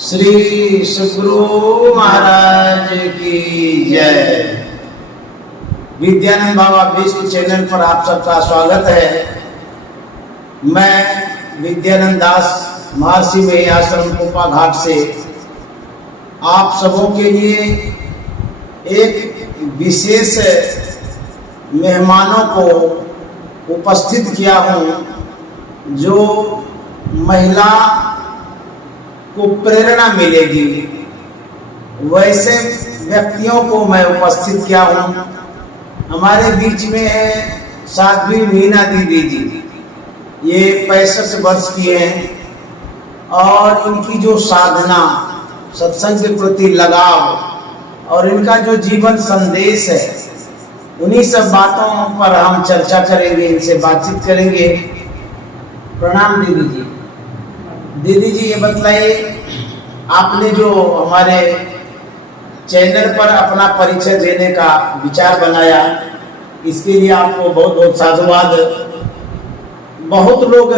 श्री सद्गुरु महाराज की जय। विद्यानंद बाबा विश्व चैनल पर आप सबका स्वागत है। मैं विद्यानंद दास महर्षि में आश्रम कुपा घाट से आप सबों के लिए एक विशेष मेहमानों को उपस्थित किया हूँ, जो महिला को प्रेरणा मिलेगी वैसे व्यक्तियों को मैं उपस्थित किया हूँ। हमारे बीच में है साध्वी मीना दीदी जी। ये 65 वर्ष की हैं और इनकी जो साधना, सत्संग के प्रति लगाव और इनका जो जीवन संदेश है, उन्हीं सब बातों पर हम चर्चा करेंगे, इनसे बातचीत करेंगे। प्रणाम दीदी जी। दीदी जी, ये बताइए, आपने जो हमारे चैनल पर अपना परिचय देने का विचार बनाया, इसके लिए आपको बहुत बहुत साधुवाद। बहुत लोग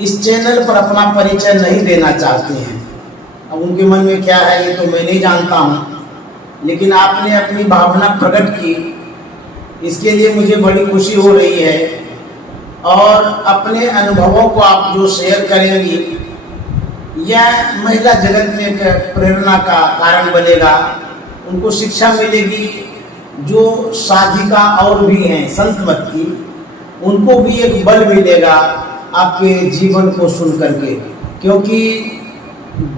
इस चैनल पर अपना परिचय नहीं देना चाहते हैं। अब उनके मन में क्या है ये तो मैं नहीं जानता हूँ, लेकिन आपने अपनी भावना प्रकट की, इसके लिए मुझे बड़ी खुशी हो रही है। और अपने अनुभवों को आप जो शेयर करेंगी, यह महिला जगत में एक प्रेरणा का कारण बनेगा। उनको शिक्षा मिलेगी, जो साधिका और भी हैं संत मत की, उनको भी एक बल मिलेगा आपके जीवन को सुन करके। क्योंकि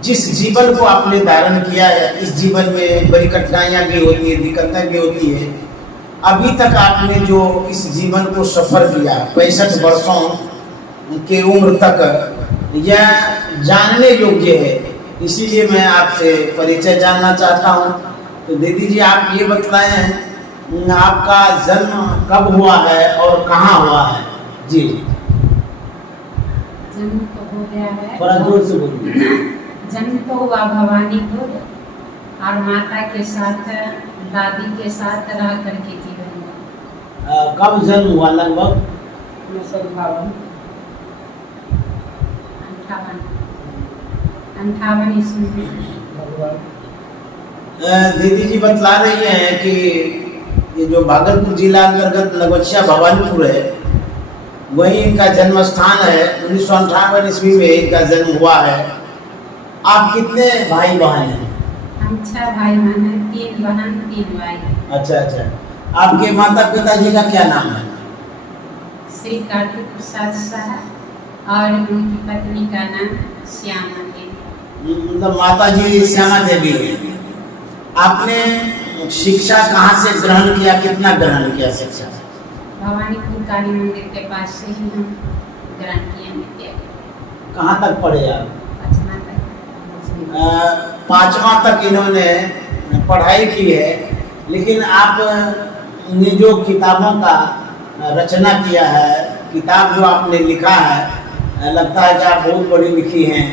जिस जीवन को आपने धारण किया है, इस जीवन में बड़ी कठिनाइयाँ भी होती है, दिक्कतें भी होती है। अभी तक आपने जो इस जीवन को सफर किया 65 वर्षों के उम्र तक, यह जानने योग्य है। इसीलिए मैं आपसे परिचय जानना चाहता हूँ। तो दीदी जी, आप ये बताएं, आपका जन्म कब हुआ है और कहाँ हुआ है? जी, जन्म तो हो गया है, थोड़ा जोर से बोलिए। जन्म तो हुआ भवानीपुर और माता के साथ, दादी के साथ रह करके जीवन हुआ। कब जन्म हुआ? लगभग 58 ईस्वी में। दीदी जी बतला रही हैं कि ये जो भागलपुर जिला अंतर्गत लगवछिया भवानीपुर है, वहीं इनका जन्म स्थान है। 1958 ईस्वी में इनका जन्म हुआ है। आप कितने भाई बहन हैं? हम 6 भाई बहन हैं, 3 बहन 3 भाई। अच्छा अच्छा। आपके माता पिताजी का क्या नाम है? श्री कार्तिक प्रसाद शाह और उनकी पत्नी का नाम श्यामा देवी। मतलब माता जी श्यामा देवी है। आपने शिक्षा कहाँ से ग्रहण किया, कितना ग्रहण किया शिक्षा? भवानीपुर काली मंदिर के पास से ही हम ग्रहण किए विद्या। कहाँ तक पढ़े आप? 5वां तक इन्होंने पढ़ाई की है। लेकिन आपने जो किताबों का रचना किया है, किताब जो आपने लिखा है, लगता है कि आप बहुत बड़ी लिखी हैं।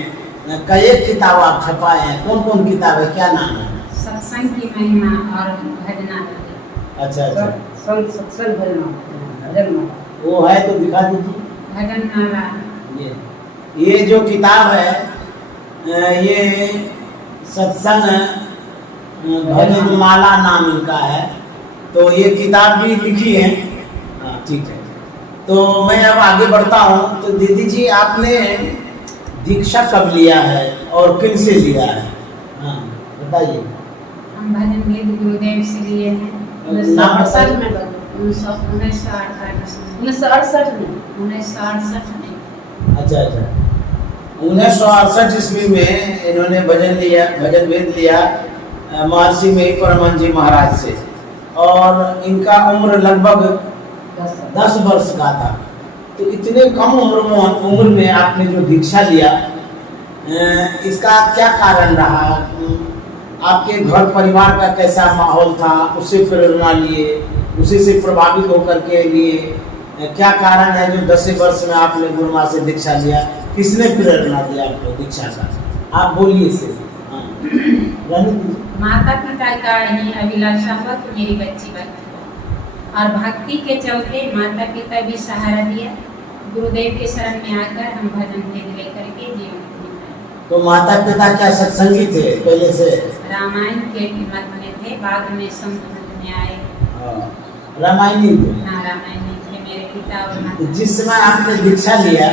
कई किताब आप छपाए हैं, कौन कौन किताब है, क्या नाम है? सत्संग की महिमा और भजना। अच्छा अच्छा। सत्संग भजना वो है तो दिखा दीजिए। भजन माला। ये जो किताब है, ये सत्संग भजन माला नाम इनका है। तो ये किताब भी लिखी है। हाँ ठीक है। तो मैं अब आगे बढ़ता हूँ। तो दीदी जी, आपने दीक्षा कब लिया है और किन से लिया है? हाँ बताइए। हम भजन वेद गुरुदेव से लिए हैं। 1968 में। 1968 में। अच्छा अच्छा। 1968 ईस्वी में इन्होंने भजन वेद लिया महर्षि में परमहंस जी महाराज से। और इनका उम्र लगभग 10 वर्ष का था। तो इतने कम उम्र में आपने जो दीक्षा लिया, इसका क्या कारण रहा? आपके घर परिवार का कैसा माहौल था? उससे प्रेरणा लिए, उसी से प्रभावित होकर के लिए, क्या कारण है जो 10 वर्ष में आपने गुरु माँ से दीक्षा लिया? किसने प्रेरणा दिया आपको दीक्षा का? आप बोलिए से। माता पिता का ही अभिलाषा हुआ कि मेरी बच्ची भक्ति हो, और भक्ति के चलते माता पिता भी सहारा दिया। गुरुदेव के शरण में आकर हम भजन वेद लेकर के जीवन को तो माता पिता क्या सत्संगी थे पहले से? रामायण के मत में थे, बाद में संत मत में आए। रामायणी थे। हाँ, रामायण में थे मेरे पिता और माता। जिस समय आपने दीक्षा लिया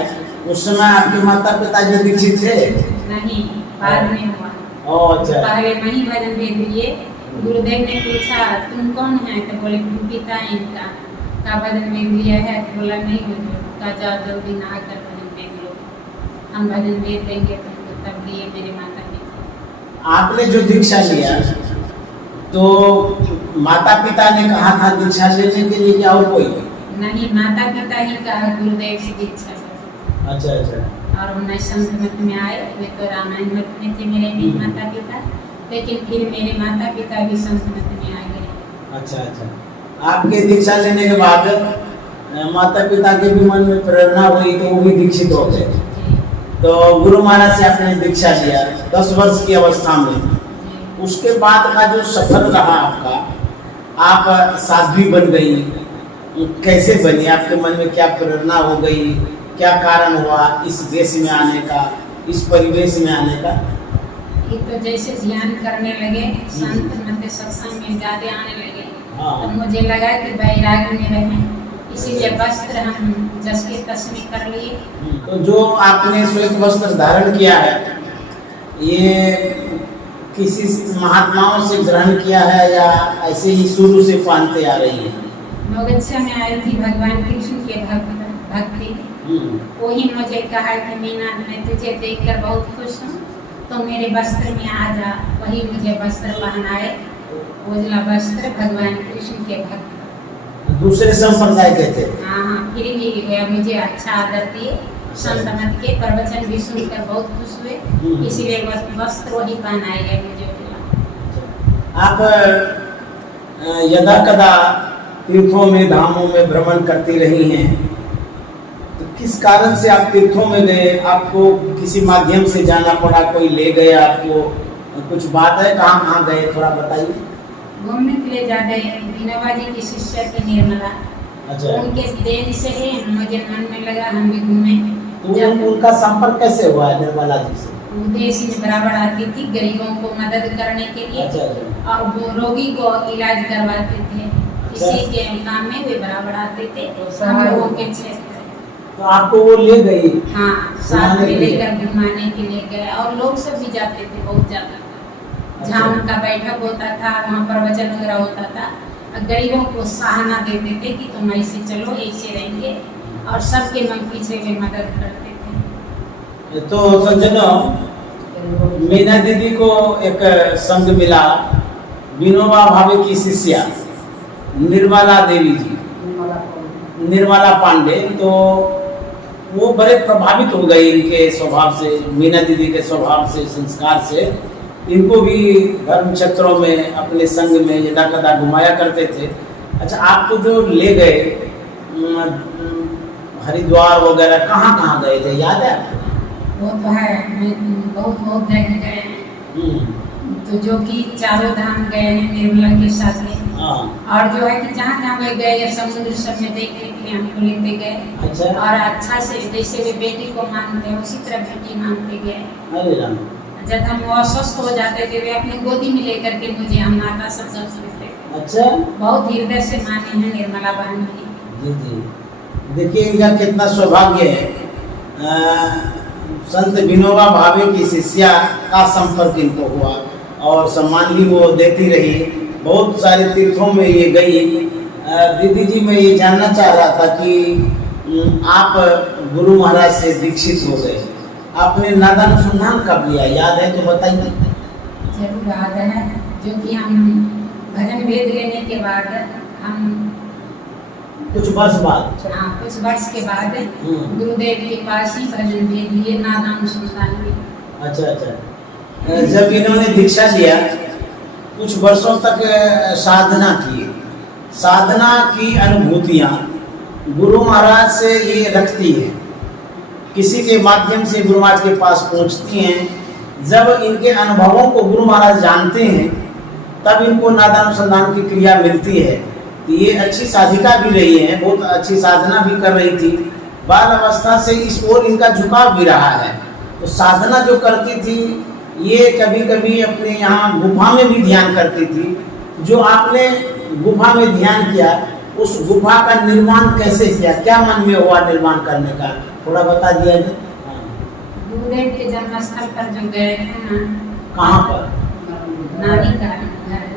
उस समय आपके माता पिता जो दीक्षित थे? नहीं, बाद में हुआ। अच्छा। पहले मैं ही भजन भेद लिए। गुरुदेव ने पूछा तुम कौन है, तो बोले पिता इनका का भजन भेद लिया है। तो बोला नहीं हुजूर, का जाओ जल्दी नहा कर भजन भेद लो, हम भजन भेद देंगे तुमको। तब दिए मेरे माता पिता। आपने जो दीक्षा लिया तो माता पिता ने कहा था दीक्षा लेने के लिए, क्या और कोई? नहीं, माता पिता ही कहा गुरुदेव से दीक्षा लो। अच्छा अच्छा। और उन्हें संत मत में आए। वे तो रामायण मत में थे मेरे भी माता पिता, लेकिन फिर मेरे माता पिता भी संत मत में आ गए। अच्छा अच्छा। आपके दीक्षा लेने के बाद माता पिता के भी मन में प्रेरणा हुई तो वो भी दीक्षित हो गए। जी, तो गुरु महाराज से आपने दीक्षा लिया 10 वर्ष की अवस्था में। जी। उसके बाद का जो सफर रहा आपका, आप साध्वी बन गई, कैसे बनी? आपके मन में क्या प्रेरणा हो गई, क्या कारण हुआ इस देश में आने का, इस परिवेश में आने का? ये तो जैसे ध्यान करने लगे, संत मत सत्संग में ज्यादा आने लगे, तो मुझे लगा कि वैराग्य में रहें, इसीलिए वस्त्र हम जस के तस में कर लिए। तो जो आपने श्वेत वस्त्र धारण किया है, ये किसी महात्माओं से ग्रहण किया है या ऐसे ही शुरू से पहनते आ रही है? नौगछिया में आई थी भगवान कृष्ण के भक्ति, वही मुझे कहा कि मीना मैं तुझे देखकर बहुत खुश हूँ, तो मेरे वस्त्र में आ जा। वही मुझे वस्त्र पहनाए, उजला वस्त्र, भगवान कृष्ण के भक्त। दूसरे संप्रदाय के थे? हाँ हाँ, फिर भी मुझे अच्छा आदर दिए। संत मत के प्रवचन भी सुनकर बहुत खुश हुए, इसीलिए वस्त्र वही पहनाए गए मुझे उजला। आप यदा कदा तीर्थों में धामों में भ्रमण करती रही हैं, तो किस कारण से आप तीर्थों में गए? आपको किसी माध्यम से जाना पड़ा, कोई ले गए आपको? कुछ बात है, कहाँ कहाँ गए थोड़ा बताइए। घूमने के लिए जा गए। विनोबा जी की शिष्य थी निर्मला, अच्छा। उनके देन से ही मुझे मन में लगा हम भी घूमे। तो उनका संपर्क कैसे हुआ है निर्मला जी से? वो देश में बराबर आती थी गरीबों को मदद करने के लिए। अच्छा अच्छा। और वो रोगी को इलाज करवाते थे। अच्छा। इसी के काम में वे बराबर आते थे हम लोगों के क्षेत्र। तो आपको वो ले गई? हाँ, साथ में लेकर घुमाने के लिए गए, और लोग सब भी जाते थे, बहुत ज्यादा। जहाँ उनका बैठक होता था वहाँ प्रवचन वगैरह होता था, और गरीबों को सहारा देते थे कि तुम ऐसे चलो, ऐसे रहेंगे, और सबके मन पीछे वे मदद करते थे। तो सज्जनों, मीना दीदी को एक संग मिला, विनोबा भावे की शिष्या निर्मला देवी जी, निर्मला पांडे। तो वो बड़े प्रभावित हो गए इनके स्वभाव से, मीना दीदी के स्वभाव से, संस्कार से। इनको भी धर्म क्षेत्रों में अपने संग में यदा कदा घुमाया करते थे। अच्छा, आपको जो ले गए हरिद्वार वगैरह, कहाँ कहाँ गए थे, याद है आपको? वो तो है, बहुत बहुत जगह गए हैं। तो जो कि चारों धाम गए हैं निर्मला के साथ में। और जो है कि जहाँ जहाँ वे गए समुद्र सब में देखने के लिए हमको लेते गए। अच्छा। और अच्छा से जैसे वे बेटी को मानते हैं उसी तरह बेटी मानते गए। अरे राम। जब हम अस्वस्थ हो जाते थे वे अपने गोदी में लेकर के मुझे हम माता सब करते थे। अच्छा। बहुत हृदय से माने हैं निर्मला बहन भी। जी जी, देखिए इनका कितना सौभाग्य है। संत विनोबा भावे की शिष्या का संपर्क इनको हुआ और सम्मान भी वो देती रही। बहुत सारे तीर्थों में ये गई। दीदी जी, मैं ये जानना चाह रहा था कि आप गुरु महाराज से दीक्षित हो गए, आपने नादानुसंधान कब लिया, याद है तो बताइए। जरूर याद है, जो कि हम भजन भेद लेने के बाद हम कुछ वर्ष बाद, हाँ कुछ वर्ष के बाद गुरुदेव के पास ही भजन भेद लिए, नादानुसंधान लिए। अच्छा अच्छा। जब इन्होंने दीक्षा लिया कुछ वर्षों तक साधना की, साधना की अनुभूतियाँ गुरु महाराज से ये रखती है, किसी के माध्यम से गुरु महाराज के पास पहुँचती हैं। जब इनके अनुभवों को गुरु महाराज जानते हैं तब इनको नादानुसंधान की क्रिया मिलती है। ये अच्छी साधिका भी रही है, बहुत अच्छी साधना भी कर रही थी, बाल अवस्था से इस ओर इनका झुकाव भी रहा है। तो साधना जो करती थी ये कभी कभी अपने यहाँ गुफा में भी ध्यान करती थी। जो आपने गुफा में ध्यान किया, उस गुफा का निर्माण कैसे किया, क्या मन में हुआ निर्माण करने का, थोड़ा बता दिया जाए। गुरुदेव के जन्म स्थल पर जो गए थे ना, कहाँ पर? नानी का घर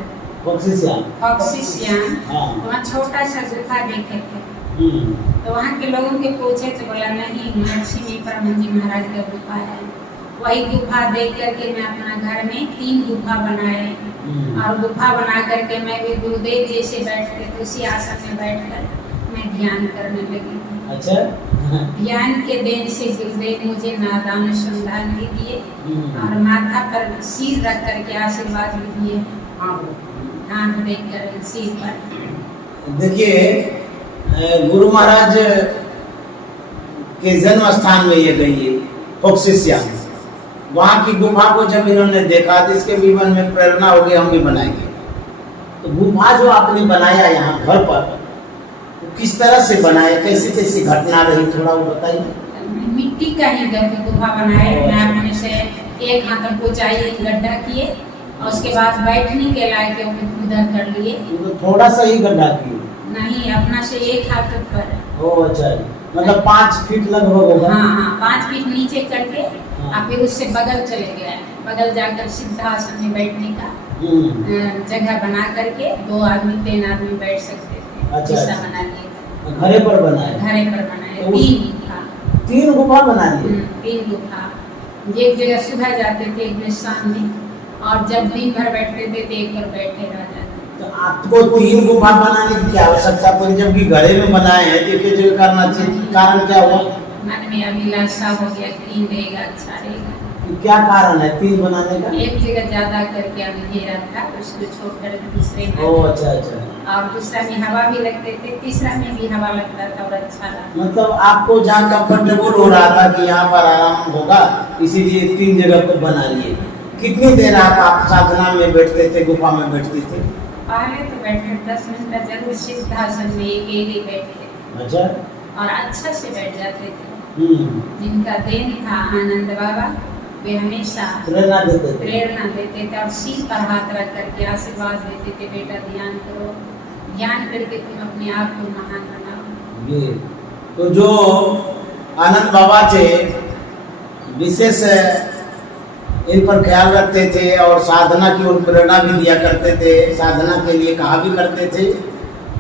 बख्शिशयाम। बख्शिशयाम, हाँ। वहाँ छोटा सा गुफा देखे थे। तो वहाँ के लोगों के पूछे तो बोला नहीं, लक्ष्मी परमहंस जी महाराज का गुफा है। वही गुफा देख करके मैं अपना घर में 3 गुफा बनाए, और गुफा बना करके मैं भी गुरुदेव जैसे बैठते थे उसी आसन में बैठकर मैं ध्यान करने लगी थी। अच्छा। ध्यान के देन से गुरुदेव मुझे नादान अनुसंधान भी दिए और माथा पर सिर रख करके आशीर्वाद भी दिए, हाथ देख कर सिर पर। देखिए, गुरु महाराज के जन्म स्थान में ये गई है बख्शिशयाम। वहाँ की गुफा को जब इन्होंने देखा तो इसके भी मन में प्रेरणा हो गई, हम भी बनाएंगे। तो गुफा जो आपने बनाया यहाँ घर पर, तो किस तरह से बनाया, कैसी कैसी घटना रही, थोड़ा वो बताइए। मिट्टी का ही घर पे गुफा बनाए। मैं अपने से 1 हाथ तक ऊंचाई एक गड्ढा किए और उसके बाद बैठने के लायक उधर कर लिए। तो थोड़ा सा ही गड्ढा किए? नहीं, अपना से 1 हाथ ऊपर। ओ अच्छा, मतलब 5 फीट लगभग होगा। हाँ, 5 फीट नीचे करके और फिर उससे बगल चले गए। बगल जाकर सिद्धासन में बैठने का जगह बना करके 2 आदमी 3 आदमी बैठ सकते थे। अच्छा, ऐसा बना लिए। घरे पर बनाए? घरे पर बनाए। तो 3 गुफा। 3 गुफा बना लिए? 3 गुफा। एक जगह सुबह जाते थे, एक में शाम में, और जब दिन भर बैठते थे तो एक पर बैठे रह जाते। तो आपको 3 गुफा बनाने की क्या आवश्यकता पड़ी, जबकि घरे में बनाए हैं तो एक जगह करना चाहिए? कारण क्या हुआ? मन में अभिलाषा हो गया, 3 रहेगा अच्छा रहेगा। क्या कारण है 3 बनाने का? एक जगह ज्यादा करके अंधेरा था, उसको छोड़कर दूसरे में। ओह अच्छा अच्छा। और दूसरा में हवा भी लगते थे, तीसरा में भी हवा लगता था और अच्छा लगा। मतलब आपको जहाँ कंफर्टेबल हो रहा था कि यहाँ पर आराम होगा, इसीलिए 3 जगह को बना लिए। कितनी देर आप साधना में बैठते थे, गुफा में बैठते थे? पहले तो बैठे 10 मिनट का जरूर सिद्धासन में एक ही बैठते। अच्छा। और अच्छा से बैठ जाते थे। जिनका देन था आनंद बाबा, वे हमेशा प्रेरणा देते थे और सिर पर हाथ रख करके आशीर्वाद देते थे, बेटा ध्यान करो, ध्यान करके तुम अपने आप को महान बनाओ। ये तो जो आनंद बाबा थे विशेष इन पर ख्याल रखते थे और साधना की ओर प्रेरणा भी दिया करते थे, साधना के लिए कहा भी करते थे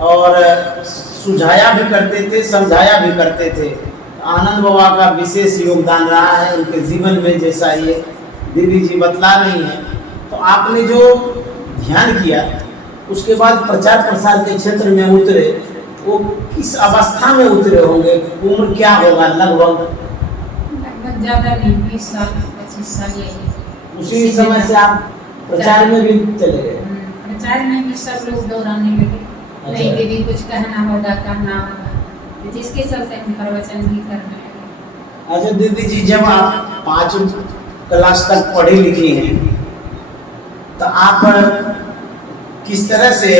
और सुझाया भी करते थे, समझाया भी करते थे। आनंद बाबा का विशेष योगदान रहा है उनके जीवन में, जैसा ये दीदी जी बतला रही हैं। तो आपने जो ध्यान किया उसके बाद प्रचार प्रसार के क्षेत्र में उतरे, वो किस अवस्था में उतरे होंगे, उम्र क्या होगा लगभग? ज़्यादा नहीं, 20 साल 25 साल यही। उसी समय से आप प्रचार में भी चले गए? प्रचार में भी सब लोग दौड़ाने लगे। नहीं दीदी कुछ कहना होगा, जिसके चलते हम प्रवचन भी करने लगे। अच्छा दीदी जी, जब आप 5 क्लास तक पढ़ी लिखी हैं तो आप किस तरह से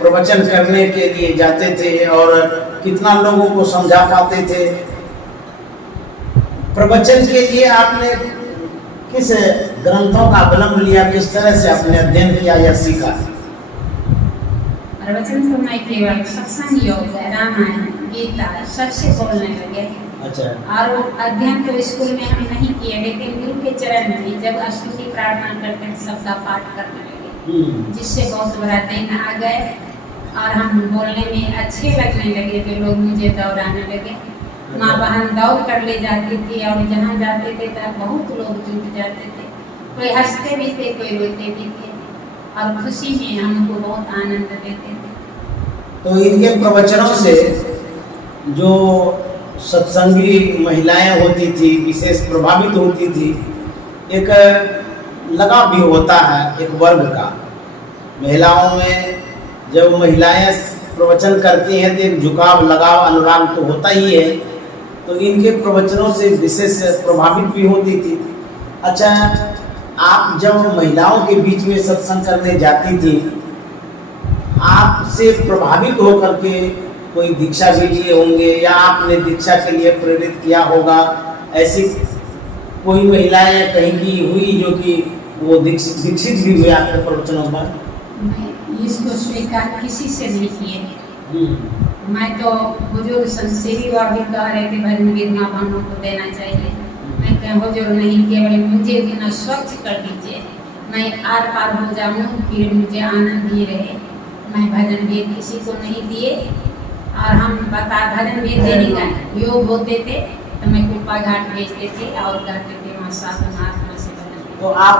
प्रवचन करने के लिए जाते थे और कितना लोगों को समझा पाते थे? प्रवचन के लिए आपने किस ग्रंथों का अवलंब लिया, किस तरह से आपने अध्ययन किया या सीखा? प्रवचन तो मैं केवल सत्संग, योग, रामायण, गीता सबसे बोलने लगे। अच्छा। और अध्ययन तो स्कूल में हम नहीं किए, लेकिन गुरु के चरण में जब स्तुति प्रार्थना करते सबका पाठ करने लगे, जिससे बहुत बड़ा दिन आ गए और हम बोलने में अच्छे लगने लगे। तो लोग मुझे दौड़ाने लगे, माँ बहन दौड़ कर ले जाती थी और जहाँ जाते थे तब बहुत लोग जुट जाते थे। कोई हंसते भी थे, कोई रोते भी थे और खुशी में हमको बहुत आनंद देते थे। तो इनके प्रवचनों से जो सत्संगी महिलाएं होती थी विशेष प्रभावित होती थी। एक लगाव भी होता है एक वर्ग का, महिलाओं में जब महिलाएं प्रवचन करती हैं तो एक झुकाव, लगाव, अनुराग तो होता ही है। तो इनके प्रवचनों से विशेष प्रभावित भी होती थी। अच्छा, आप जब महिलाओं के बीच में सत्संग करने जाती थी, आपसे प्रभावित होकर के कोई दीक्षा भी लिए होंगे या आपने दीक्षा के लिए प्रेरित किया होगा, ऐसी कोई महिलाएं कहीं की हुई जो कि वो दीक्षित भी हुए आपके प्रवचनों पर? मैं इसको स्वीकार किसी से नहीं किए। मैं तो हुजूर संसेवी और भी कह रहे थे भजन गीत माँ बहनों को देना चाहिए। मैं कह हुजूर नहीं, केवल मुझे इतना स्वच्छ कर दीजिए, मैं आर पार हो जाऊँ, फिर मुझे आनंद भी रहे। मैं भजन गीत किसी को नहीं दिए। और हम भजन गीत देने का योग होते थे तो मैं कुप्पा घाट भेजते थे और कहते थे वहाँ साधु महात्मा से भजन। तो आप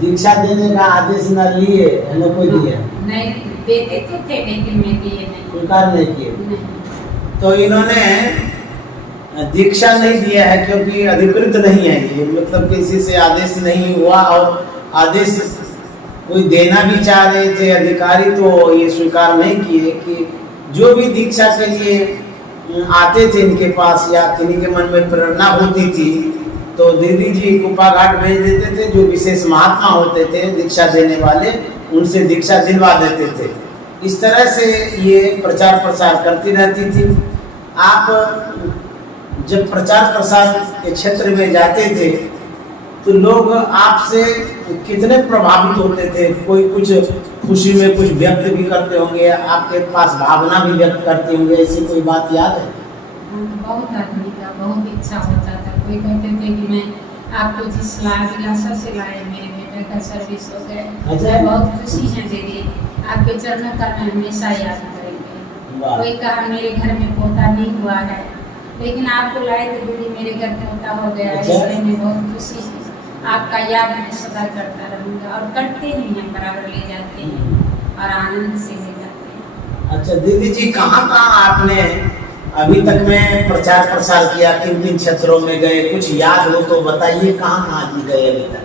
दीक्षा देने का आदेश न लिए न कोई दिया? नहीं, देते तो थे लेकिन मैं दिए नहीं। स्वीकार नहीं किए? नहीं। तो इन्होंने दीक्षा नहीं दिया है क्योंकि अधिकृत नहीं है ये, मतलब किसी से आदेश नहीं हुआ, और आदेश कोई देना भी चाह रहे थे अधिकारी तो ये स्वीकार नहीं किए कि जो भी दीक्षा के लिए आते थे इनके पास या किन्हीं के मन में प्रेरणा होती थी तो दीदी जी कुप्पा घाट भेज देते थे। जो विशेष महात्मा होते थे दीक्षा देने वाले, उनसे दीक्षा दिलवा देते थे। इस तरह से ये प्रचार प्रसार करती रहती थी। आप जब प्रचार प्रसार के क्षेत्र में जाते थे तो लोग आपसे कितने प्रभावित होते थे? कोई कुछ खुशी में कुछ व्यक्त भी करते होंगे, आपके पास भावना भी व्यक्त करते होंगे, ऐसी कोई बात याद है? बहुत आदमी का बहुत इच्छा होता था। कोई कहते थे कि मैं आपको जिस लालसा से लाए, मेरे बेटे का सर्विस हो गए, अच्छा। बहुत खुशी है दीदी, आपके चरणों का मैं हमेशा याद करेंगे। कोई कहा मेरे घर में पोता नहीं हुआ है, लेकिन आपको लाए तो दीदी मेरे घर पोता हो गया, इसलिए मैं बहुत खुशी है, आपका याद मैं सदा करता रहूँगा। और करते ही हैं, बराबर ले जाते हैं और आनंद से ले जाते हैं। अच्छा दीदी जी, कहाँ कहाँ आपने अभी तक में प्रचार प्रसार किया? किन किन क्षेत्रों में गए? कुछ याद हो तो बताइए, कहाँ कहाँ भी गए अभी तक?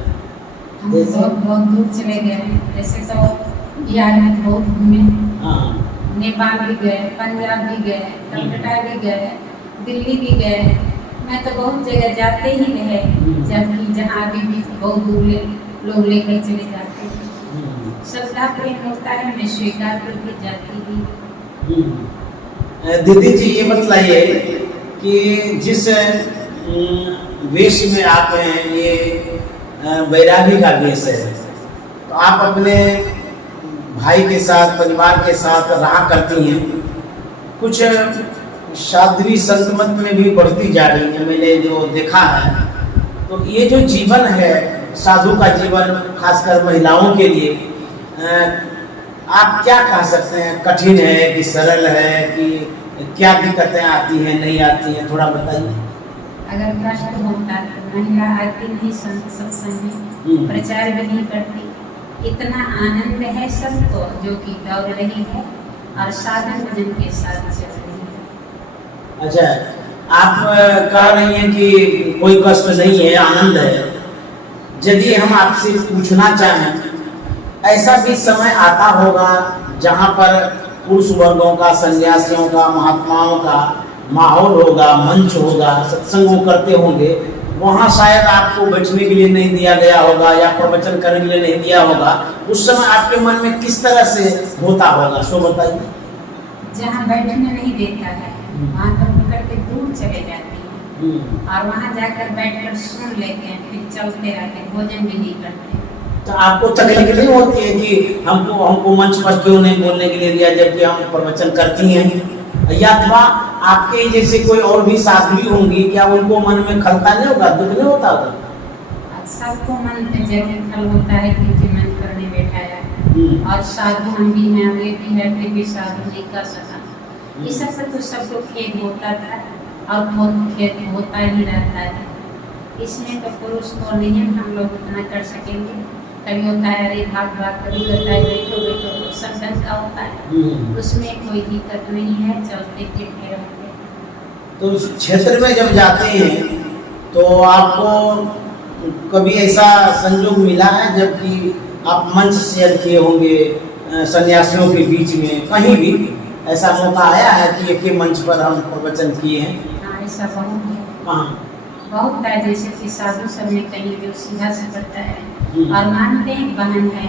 हम बहुत बहुत दूर चले गए हैं। जैसे तो बिहार में बहुत घूमे, नेपाल भी गए, पंजाब भी गए, कलकत्ता भी गए, दिल्ली भी गए। मैं तो बहुत जगह जाते ही रहे, जबकि जहाँ भी बहुत दूर लोग लेकर चले जाते हैं। श्रद्धा प्रेम होता है, मैं स्वीकार करके जाती भी। दीदी जी ये बतलाइए कि जिस वेश में आप हैं, ये बैरागी का वेश है, तो आप अपने भाई के साथ परिवार के साथ रहा करती हैं। कुछ साध्वी संत मत में भी बढ़ती जा रही है, मैंने जो देखा है। तो ये जो जीवन है साधु का जीवन, खासकर महिलाओं के लिए, आप क्या कह सकते हैं? कठिन है कि सरल है, कि क्या दिक्कतें आती हैं नहीं आती हैं, थोड़ा बताइए। अगर कष्ट होता तो महिला आती नहीं सत्संग में, प्रचार भी नहीं करती। इतना आनंद है सबको जो कि दौड़ रही है और साधन भजन के साथ चल रही है। अच्छा, आप कह रही हैं कि कोई कष्ट नहीं है, आनंद है। यदि हम आपसे पूछना चाहें, ऐसा भी समय आता होगा जहाँ पर पुरुष वर्गों का, सन्यासियों का, महात्माओं का माहौल होगा, मंच होगा, सत्संग वो करते होंगे, वहाँ शायद आपको बैठने के लिए नहीं दिया गया होगा या प्रवचन करने के लिए नहीं दिया होगा। उस समय आपके मन में किस तरह से होता होगा, सो बताइए। जहाँ बैठने नहीं देता है वहाँ पर होकर के दूर चले जाती हैं और वहाँ जाकर बैठकर सुन लेते हैं, फिर चलते रहते हैं, भोजन भी नहीं करते। तो आपको तकलीफ नहीं होती है कि हमको मंच पर क्यों नहीं बोलने के लिए दिया, जबकि हम प्रवचन करती हैं? या अथवा आपके जैसे कोई और भी साध्वी होंगी, क्या उनको मन में खलता नहीं होगा, दुख नहीं होता होगा? सबको मन पे जरूर खल होता है क्योंकि मन करने बैठाया है, और साधु हम भी हैं, वे भी है, फिर भी साधु नहीं कर सका। इस सब पर तो सबको खेद होता था और बहुत खेद होता ही रहता है। इसमें तो पुरुष को नहीं हम लोग उतना कर सकेंगे। कभी होता है अरे भाग कभी होता है बैठो बैठो, सब ढंग का होता है, उसमें कोई दिक्कत नहीं है, चलते फिरते रहते। तो उस क्षेत्र में जब जाते हैं तो आपको कभी ऐसा संयोग मिला है जबकि आप मंच शेयर किए होंगे सन्यासियों के बीच में, कहीं भी ऐसा मौका आया है कि एक ही मंच पर हम प्रवचन किए हैं? हाँ, ऐसा बहुत है। हाँ, बहुत है। जैसे कि साधु सब में कहीं जो सीधा से करता है और मानते हैं बहन है,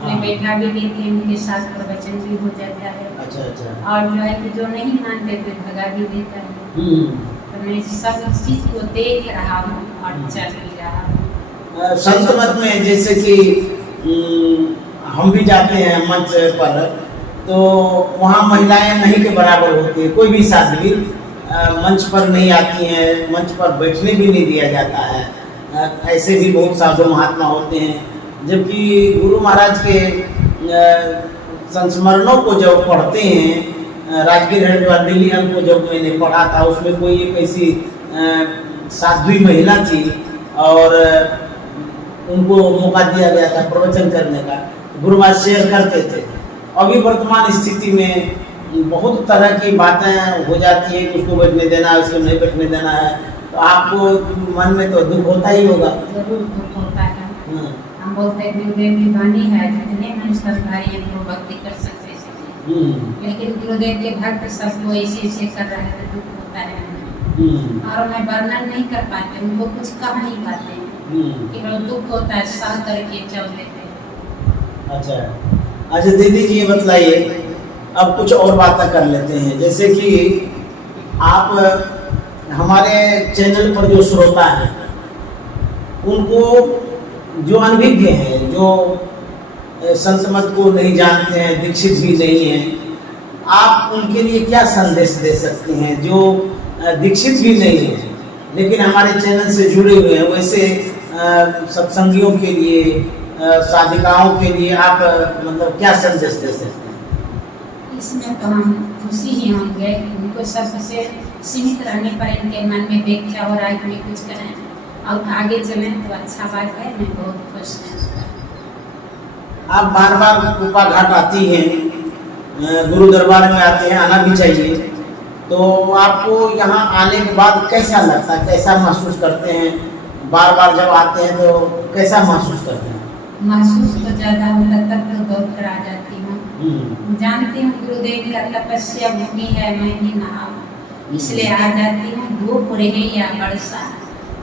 कोई बेटा भी लेते हैं, उनके साथ प्रवचन भी हो जाता है। अच्छा अच्छा। और जो है कि जो नहीं मानते तो भगा भी देता है। तो मैं सब चीज़ को देख रहा हूँ और चल भी रहा। संत मत में जैसे कि हम भी जाते हैं मंच पर, तो वहाँ महिलाएं नहीं के बराबर होती है। कोई भी साध्वी मंच पर नहीं आती हैं, मंच पर बैठने भी नहीं दिया जाता है। ऐसे भी बहुत साधु महात्मा होते हैं। जबकि गुरु महाराज के संस्मरणों को जब पढ़ते हैं, राजगीर हरिद्वार दिल्ली को जब मैंने पढ़ा था, उसमें कोई एक ऐसी साध्वी महिला थी और उनको मौका दिया गया था प्रवचन करने का। गुरु महाराज शेयर करते थे। अभी वर्तमान स्थिति में बहुत तरह की बातें हो जाती है कि उसको बैठने देना है, उसको नहीं बैठने देना है, तो आपको मन में तो दुख होता ही होगा। जरूर दुख होता है। हम बोलते हैं गुरुदेव की वाणी है, जितने मनुष्य भाई हैं वो भक्ति कर सकते हैं, लेकिन गुरुदेव के भक्त सबको ऐसे कर रहे हैं तो दुख होता है। और मैं वर्णन नहीं कर पाते, उनको कुछ कह नहीं पाते हैं, केवल दुख होता है, सह करके चल देते हैं। अच्छा दीदी जी, ये बतलाइए, अब कुछ और बातें कर लेते हैं। जैसे कि आप हमारे चैनल पर जो श्रोता हैं, उनको जो अनभिज्ञ हैं, जो संत मत को नहीं जानते हैं, दीक्षित भी नहीं हैं, आप उनके लिए क्या संदेश दे सकते हैं? जो दीक्षित भी नहीं है लेकिन हमारे चैनल से जुड़े हुए हैं, वैसे सत्संगियों के लिए, साधिकाओं के लिए आप मतलब क्या संदेश दे सकते हैं? इसमें तो हम खुशी ही होंगे। उनको सबसे सीमित रहने पर इनके मन में व्याख्या हो रहा है कि कुछ करें और आगे चलें तो अच्छा बात है। मैं बहुत खुश हूँ। आप बार बार कृपा घाट आती हैं, गुरु दरबार में आते हैं, आना भी चाहिए। तो आपको यहाँ आने के बाद कैसा लगता है, कैसा महसूस करते हैं? बार बार जब आते हैं तो कैसा महसूस करते हैं? महसूस तो ज़्यादा होता, तब तो दौड़ कर आ जाती हूँ। जानती हूँ गुरुदेव का तपस्या भूमि है, मैं ही नहाऊँ, इसलिए आ जाती हूँ। धूप रहे या वर्षा,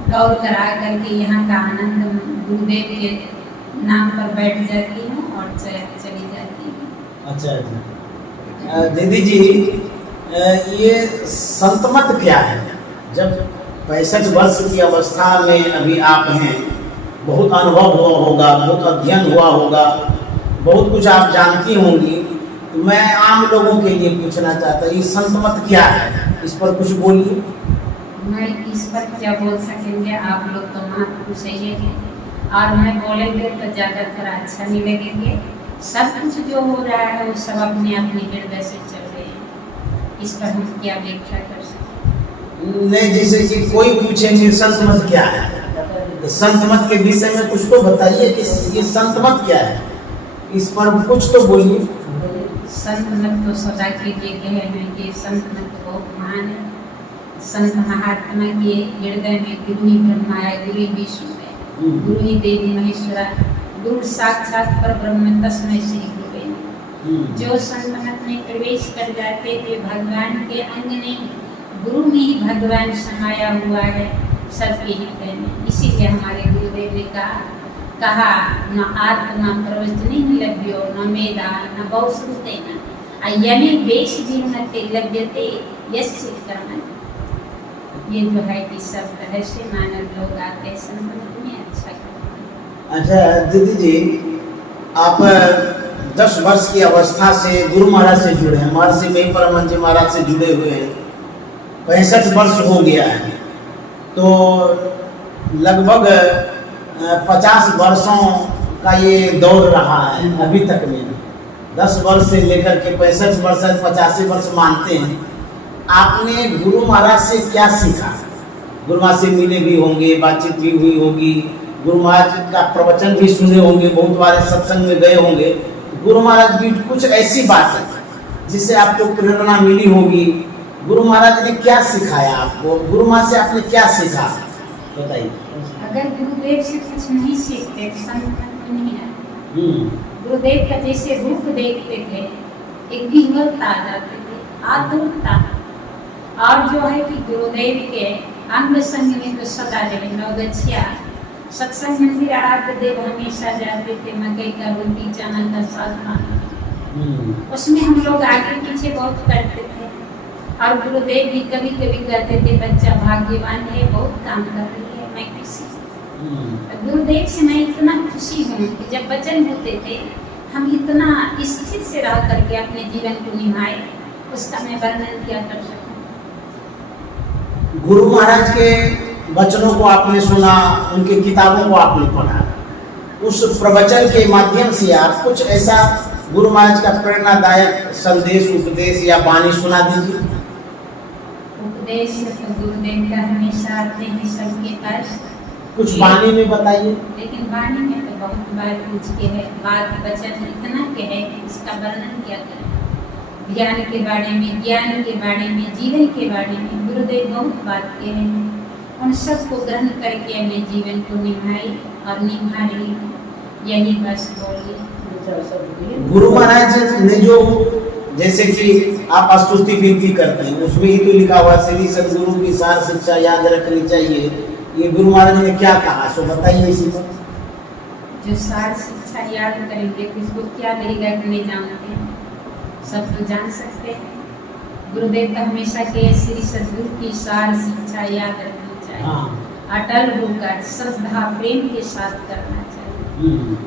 दौड़ कर आ करके यहाँ का आनंद गुरुदेव के नाम पर बैठ जाती हूँ और चली जाती हूँ। अच्छा दीदी जी, ये संतमत क्या है? जब 65 वर्ष की अवस्था में अभी आप हैं, बहुत अनुभव हुआ होगा, बहुत अध्ययन हुआ होगा, बहुत कुछ आप जानती होंगी। तो मैं आम लोगों के लिए पूछना चाहता हूँ, ये संतमत क्या है? इस पर कुछ बोलिए। मैं इस पर क्या बोल सकेंगे, आप लोग तो महापुरुष ही हैं और मैं बोलेंगे तो ज़्यादातर अच्छा नहीं लगेंगे। सब कुछ जो हो रहा है वो सब अपने अपने हृदय से चल रहे हैं, इस पर हम क्या व्याख्या कर सकते? नहीं, जैसे कि कोई पूछेंगे संतमत क्या है, तो संतमत के विषय में कुछ तो बताइए कि ये संतमत क्या है, इस पर कुछ तो बोलिए। संत मत तो सदा के लिए कहे हैं कि संत मत बहुत महान है। संत महात्मा के हृदय में गुरु ही ब्रह्मा है, गुरु ही विष्णु है, गुरु ही देवी महेश्वरा, गुरु साक्षात पर ब्रह्म, तस्मै श्री गुरुवे नमः। जो संत मत में प्रवेश कर जाते थे, भगवान के अंग नहीं, गुरु में ही भगवान समाया हुआ है सबके हृदय में। इसीलिए हमारे गुरुदेव ने कहा न आत्मा प्रवचनी लभ्यो न मेधा न बहुश्रुते न यमी वेश विरुणते लभ्यते यस्य कर्मण। ये जो है कि सब तरह से मानव लोग आते संत में अच्छा करते। अच्छा दीदी जी, आप 10 वर्ष की अवस्था से गुरु महाराज से जुड़े हैं, महर्षि में परमानंद जी महाराज से जुड़े हुए हैं, 65 वर्ष हो गया है। तो लगभग 50 वर्षों का ये दौर रहा है अभी तक में। 10 वर्ष से लेकर के 65 वर्ष, 85 वर्ष मानते हैं। आपने गुरु महाराज से क्या सीखा? गुरु महाराज से मिले भी होंगे, बातचीत भी हुई होगी, गुरु महाराज का प्रवचन भी सुने होंगे, बहुत बार सत्संग में गए होंगे। गुरु महाराज की कुछ ऐसी बात है जिससे आपको प्रेरणा मिली होगी। गुरु महाराज ने क्या सिखाया आपको? गुरु महाराज से आपने क्या सीखा, बताइए। अगर गुरुदेव से कुछ नहीं सीखते तो संत में नहीं आते। गुरुदेव का जैसे रूप देखते थे, एक विह्वलता आ जाती थी, आतुरता। और जो है कि गुरुदेव के अंग संग में तो सदा रहे। नवगछिया सत्संग मंदिर आराध्य देव हमेशा जाते थे, मकई का रोटी, चना का साग खाना। उसमें हम लोग आगे पीछे बहुत करते थे। और गुरुदेव भी कभी कभी कहते थे, बच्चा भाग्यवान है, बहुत काम कर रही है, मैं गुरुदेव से मैं इतना खुशी हूँ कि जब वचन होते थे हम इतना स्थिर से रह करके अपने जीवन को निभाए, उसका मैं वर्णन क्या कर सकूँ। गुरु महाराज के वचनों को आपने सुना, उनकी किताबों को आपने पढ़ा, उस प्रवचन के माध्यम से आप कुछ ऐसा गुरु महाराज का प्रेरणादायक संदेश, उपदेश या वाणी सुना दीजिए। उपदेश तो गुरुदेव का हमेशा आते हैं सबके पास, कुछ वाणी में बताइए। लेकिन वाणी में तो बहुत बार पूछ के है, बात वचन इतना के है इसका वर्णन क्या करें। ध्यान के बारे में, ज्ञान के बारे में, जीवन के बारे में गुरुदेव बहुत बात के हैं। उन सबको ग्रहण करके अपने जीवन को निभाई और निभा रही हूँ, यही बस बोलिए। गुरु महाराज ने जो, जैसे कि आप स्तुति विनती करते हैं, उसमें ही तो लिखा हुआ श्री सद्गुरु की सार शिक्षा याद रखनी चाहिए, ये गुरु महाराज ने क्या कहा, सो बताइए इसी पर। जो सार शिक्षा याद करेंगे तो उसको क्या लगेगा कि नहीं जानते हैं, सब तो जान सकते हैं। गुरुदेव का हमेशा के श्री सद्गुरु की सार शिक्षा याद रखनी चाहिए, अटल होकर श्रद्धा प्रेम के साथ करना चाहिए।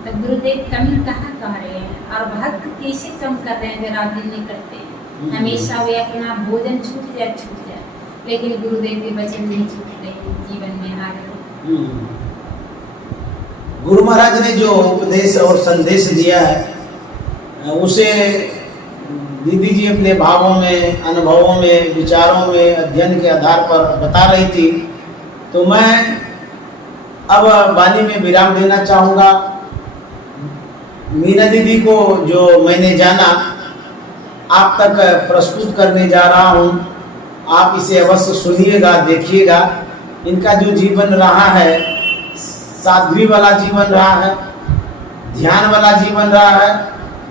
तो गुरुदेव कमी कहाँ कह रहे हैं और भक्त कैसे कम कर रहे हैं, अगर आदमी नहीं करते हैं। हमेशा वे अपना भोजन छूट जाए, लेकिन गुरुदेव के वचन नहीं छूट रहे, जीवन में आ रहे। गुरु महाराज ने जो उपदेश और संदेश दिया है उसे दीदी जी अपने भावों में, अनुभवों में, विचारों में, अध्ययन के आधार पर बता रही थी। तो मैं अब वाणी में विराम देना चाहूँगा। मीना दीदी को जो मैंने जाना आप तक प्रस्तुत करने जा रहा हूँ, आप इसे अवश्य सुनिएगा, देखिएगा। इनका जो जीवन रहा है, साध्वी वाला जीवन रहा है, ध्यान वाला जीवन रहा है,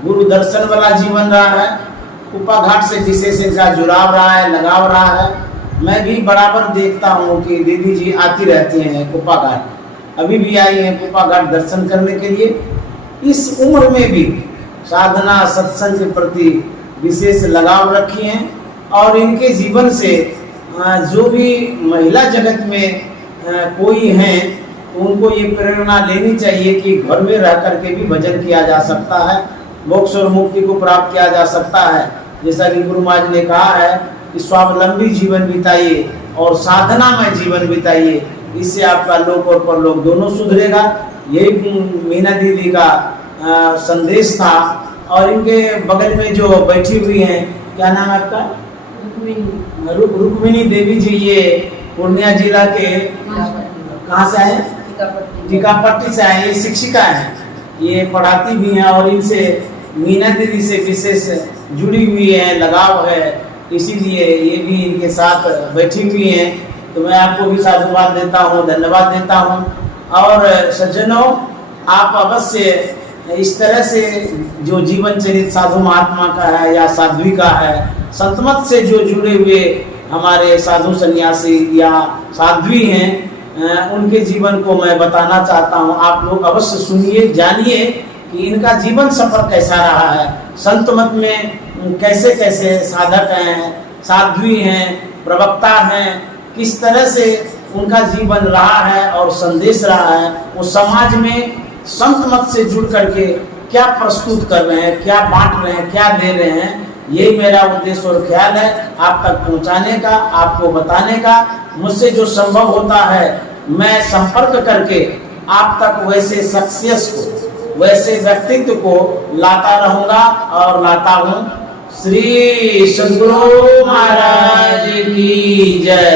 गुरु दर्शन वाला जीवन रहा है, कुप्पा घाट से विशेष इनका जुड़ाव रहा है, लगाव रहा है। मैं भी बराबर देखता हूँ कि दीदी जी आती रहती हैं कुप्पा घाट, अभी भी आई हैं कुप्पा घाट दर्शन करने के लिए। इस उम्र में भी साधना सत्संग के प्रति विशेष लगाव रखी हैं और इनके जीवन से जो भी महिला जगत में कोई हैं तो उनको ये प्रेरणा लेनी चाहिए कि घर में रह करके भी भजन किया जा सकता है, मोक्ष और मुक्ति को प्राप्त किया जा सकता है। जैसा कि गुरु महाराज ने कहा है कि स्वावलंबी जीवन बिताइए और साधना में जीवन बिताइए, इससे आपका लोक और परलोक दोनों सुधरेगा। यही मीना दीदी का संदेश था। और इनके बगल में जो बैठी हुई हैं, क्या नाम है आपका? रुक्मिणी देवी जी, ये पूर्णिया जिला के कहाँ से आए? टीकापट्टी से आए। ये शिक्षिका हैं, ये पढ़ाती भी हैं और इनसे मीना दीदी से विशेष जुड़ी हुई है, लगाव है, इसीलिए ये भी इनके साथ बैठी हुई हैं। तो मैं आपको भी साधुवाद देता हूँ, धन्यवाद देता हूँ। और सज्जनों, आप अवश्य इस तरह से जो जीवन चरित साधु महात्मा का है या साध्वी का है, संतमत से जो जुड़े हुए हमारे साधु सन्यासी या साध्वी हैं, उनके जीवन को मैं बताना चाहता हूँ। आप लोग अवश्य सुनिए, जानिए कि इनका जीवन सफर कैसा रहा है, संत मत में कैसे कैसे साधक हैं, साध्वी हैं, प्रवक्ता हैं, किस तरह से उनका जीवन रहा है और संदेश रहा है। वो समाज में संत मत से जुड़ करके क्या प्रस्तुत कर रहे हैं, क्या बांट रहे हैं, क्या दे रहे हैं, यही मेरा उद्देश्य और ख्याल है, आप तक पहुंचाने का, आपको बताने का। मुझसे जो संभव होता है मैं संपर्क करके आप तक वैसे शख्सियत को, वैसे व्यक्तित्व को लाता रहूंगा और लाता हूं। श्री सद्गुरु महाराज की जय।